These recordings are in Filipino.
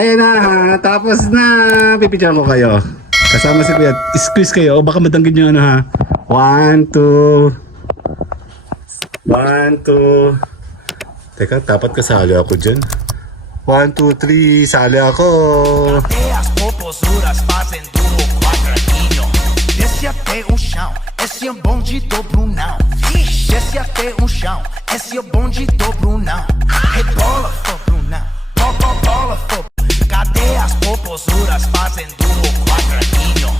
Ayan na ha. Tapos na. Pipicturean ko kayo. Kasama si Kuya. Squeeze kayo. O baka matanggit nyo ano ha. 1, 2. 1, 2. Teka, dapat kasali ako dyan. 1, 2, 3. Sali ako. As popozuras fazem duro quadradinho. Desce até o chão, esse é bonde do Brunão. Desce até o chão, esse é bonde do Brunão. Rebola, for Brunão, bola, for. Cadê as popozuras fazem duro quadradinho?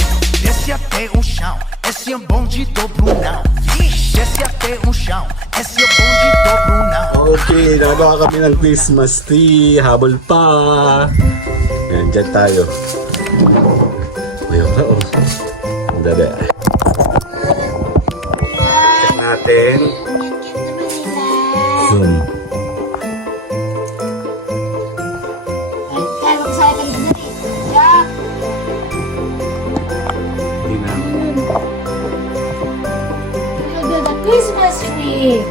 Desce até o chão, esse é bonde do Brunão. Desce até o chão, esse é bonde do Brunão. Okay, nagawa kami ng Christmas tree. Habol pa. Yan, dyan tayo. Ayaw na oh. Ang dali. Check natin. Zoom. Hindi na. Christmas tree.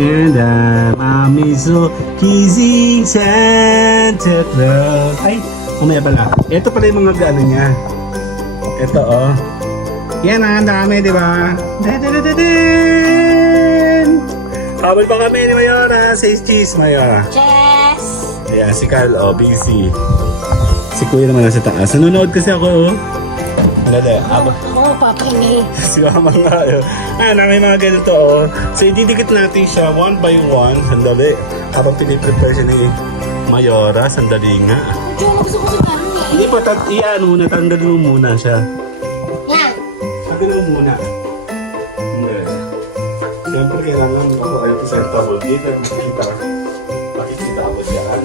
And Mommy so kissing Santa Claus. Ay, umaya pala. Ito pala yung mga gaano niya. Ito oh. Yan ang dami, di ba? Habol pa kami ni Mayora. Say cheese, Mayora. Yes. Ayan, si Carl, oh, busy. Si Kuya naman nasa taas. Nanonood kasi ako, oh. Dali, abang. Oo, papahingi. Si Mama nga yun. May mga ganito oh. So ididikit natin siya one by one. Sandali. Habang piniprepare siya ni Mayora. Sandali nga. Diyo, gusto ko sa kanin eh. Hindi pa, tanggalin mo muna siya. Yan. Tanggalin mo muna. Hindi. Siyempre kailangan ako ay presentable. Dito makikita ako dyan.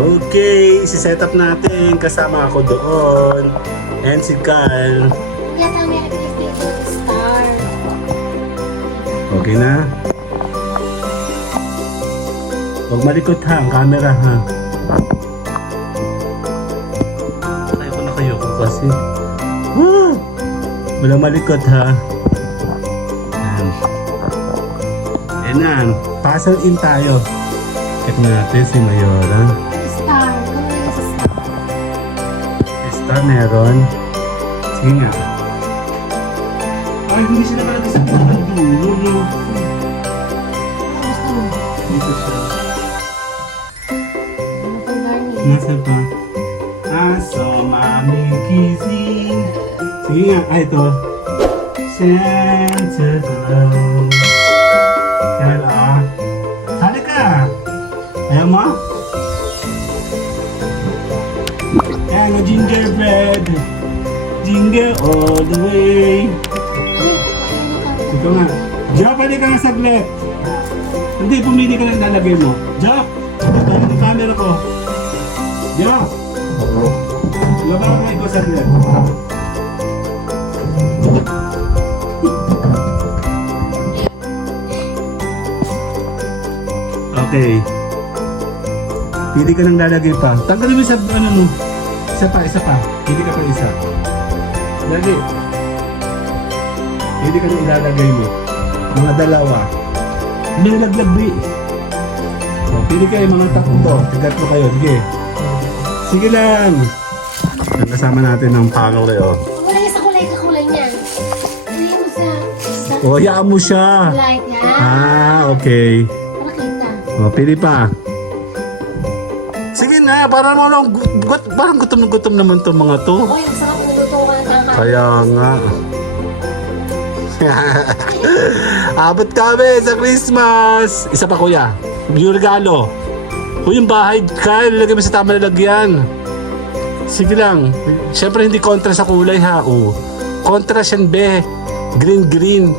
Okay, si-set up natin. Kasama ako doon. And si Carl. Yata meron kayo favorite star. Okay na? Huwag malikot ha, ang camera ha. Kayo ko na kayo ko kasi. Woo! Walang malikot ha. Ayan. Ayan na. Puzzle in tayo. Check natin si Mayora. Star. Ano yun sa star? Star meron. Sige nga. Ay, hindi sila nakalagay sa dulo. No. Gusto mo? Dito siya. Ano pang garnish? Nasaan pa? Aso, mami, kissing. Sige nga. Ay, ito. Santa Claus. Yan ah. Halika. Ayaw mo? Yan, ang gingerbread. Jingle all the way. Ito nga. Job, pwede ka nga saglit. Hindi, pumili ka lang lalagay mo. Job! Ito ang camera ko. Job! Labaw ka ikaw saglit. Okay. Pili ka lang lalagay pa. Tanggalin mo sa ano mo. Isa pa. Pili ka pa isa. Lagi. Pili ka lang ilalagay mo. Mga dalawa. May naglagbi. O, pili kayo mga tatlo. Tigatlo kayo. Sige. Sige lang. Ang kasama natin ng pangalay oh. Kulay sa kulay niyan. Kulay mo sa O, hayaan mo siya. kulay niya. Okay. Para kita. O, pili pa. Sige na, parang gutom na gutom naman to mga to. Oy, ang sarap ng luto ko ng tangka. Kaya nga. Abot kami sa Christmas. Isa pa kuya. Yung regalo. Yung bahay, Kyle, lagay mo sa tama na lagyan. Sige lang. Siyempre hindi kontra sa kulay ha. Oh. Kontra yan be. Green.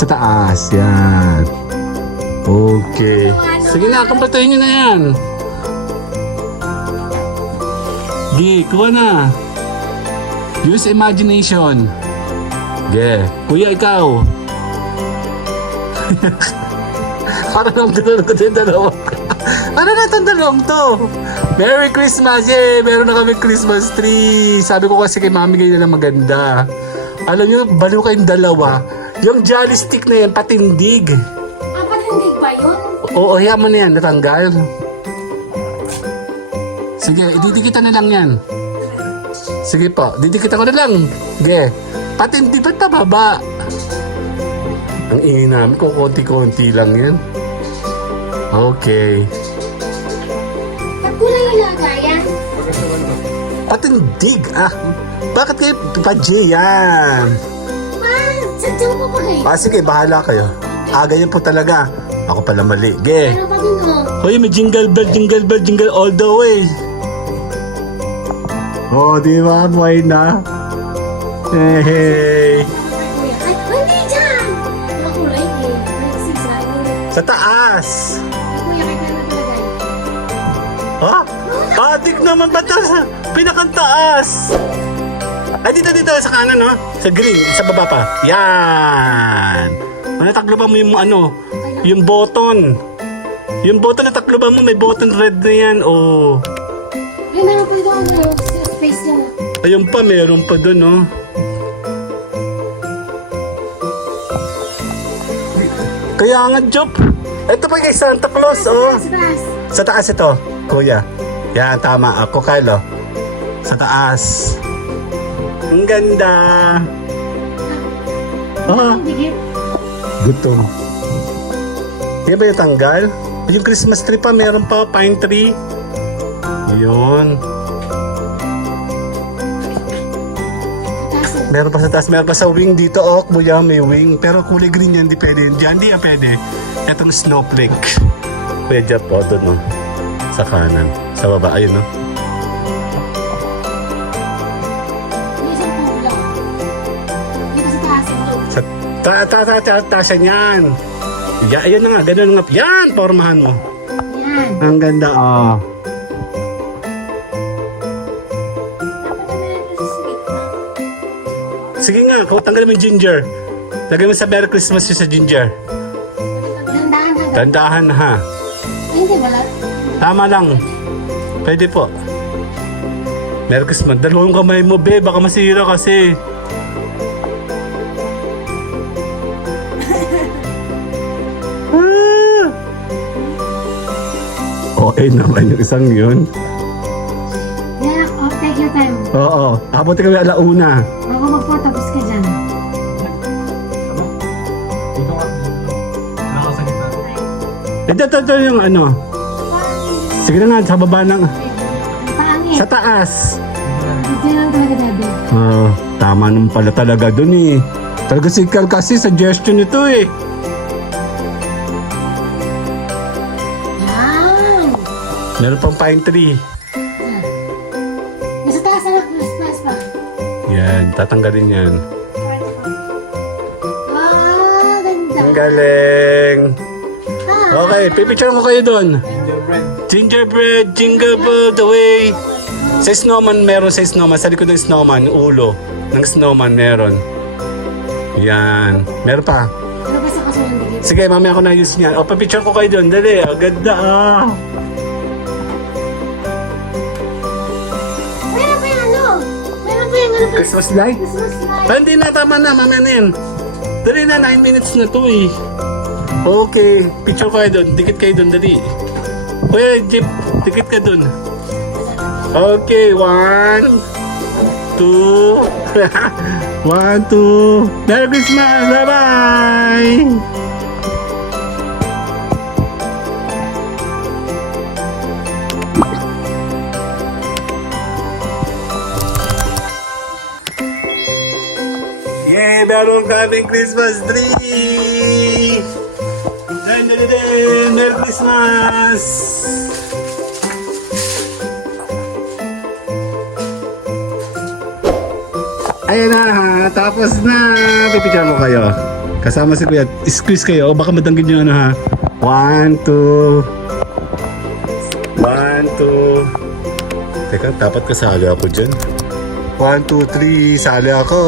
Sa taas. Yan. Okay. Sige na, kumpatuhin nyo na yan. Gi, kuha na. Use imagination. Ge, kuya ikaw. Parang ang dalawang ko din dalawa. Ano na itong dalawang to? Merry Christmas! Yay! Meron na kami Christmas tree. Sabi ko kasi kay mami ganyan na maganda. Alam niyo, baliw kayong dalawa. Yung Jolly Stick na yan, patindig. Patindig ba yun? Oo, hiya mo na yan. Natanggal. Sige, ididikitan na lang yan. Sige po, didikitan ko na lang. Sige. Patindig, ba't pababa? Ang ingay namin, kung konti-konti lang yan. Okay. Ba't kulay yung lagayan? Patindig, ah. Bakit kayo pa-J yan? Sadyaw ko pa kayo. Sige, bahala kayo. Ganyan po talaga. Ako pala mali. Ge. Ano pa din ko? Hoy, may jingle bell, jingle bell, jingle all the way. Oh, di ba? Buhay na. Hey. Kuya, ay, hindi dyan! Mga kulay eh. Ay, sisay. Sa taas. Kuya, kahit na talaga. Ha? Adik naman ba ito? Pinakantaas. Ay, dito, sa kanan, no? Sa green, sa baba pa. Yan. Natakloban mo yung ano, yung button. Yung button natakloban mo, may button red na yan, oh. Ay, meron pa doon. Space yan. Ayun pa, meron pa dun, no? Kaya nga, Jop. Ito pa kay Santa Claus, oh. Sa taas ito, kuya. Yan, tama. Ako, Kylo. Sa taas. Ang ganda. Digit. Gutom. Hindi ba yung tanggal? Yung Christmas tree pa, meron pa, pine tree. Yun. Meron pa sa taas, meron pa sa wing dito. Oh, kuya, may wing. Pero kulay green yan, di pwede. Diyan, di yan pwede. Itong snowflake. Pwede po, doon, no? Sa kanan. Sa baba, ayun, no? Tasa niyan. Ayan na nga, ganun nga. Yan, pormahan mo. Yan. Ang ganda, oh. Dapat na meron sa gitna. Sige nga, tanggalin mo yung ginger. Lagay mo sa Merry Christmas yung sa ginger. Dandahan hanggang. Dandahan ha. Ay, hindi wala. Tama lang. Pwede po. Merry Christmas. Dalawang kamay mo, be. Baka masira kasi. Okay naman yung isang yun. Yan, oh, take your time. Oo. Abuti kami alauna. Bago magpo-tapos ka dyan. Ito yung ano. Sige na nga, sa baba ng... Pangit. Sa taas. Ito lang talaga, Daddy. Tama naman pala talaga dun eh. Talaga si Cal kasi suggestion nito eh. Yan. Meron pang pine tree. Nasa taas, anak. Nasa taas pa. Yan, tatanggalin yan. Ganda. Ang galing. Okay, pipicture ko kayo doon. Gingerbread, jingle bell the way. Sa snowman, meron sa snowman. Sa likod ng snowman, ulo ng snowman meron. Yan. Meron pa. Ano ba sa kasunod digit? Sige, mamaya ako na-use niyan. O, papicture ko kayo doon. Dali, ang ganda ah. Meron pa yung ano? Meron pa yung ano? Christmas light? Christmas light. Ah, hindi na, tama na. Mamaya na yan. Dali na, 9 minutes na to eh. Okay, picture ko kayo doon. Dikit kayo doon, dali. Kuya, Jeep, dikit ka doon. Okay, 1, 2. 1, 2. Merry Christmas! Bye-bye! Yay! Meron kaming Christmas tree! Dan, dan, dan, dan! Merry Christmas! Ayan na, tapos na. Pipicture mo kayo. Kasama si Kuya. Squeeze kayo. O baka madanggin nyo ano ha. 1, 2. 1, 2. Teka, dapat kasali ako dyan. 1, 2, 3. Sali ako.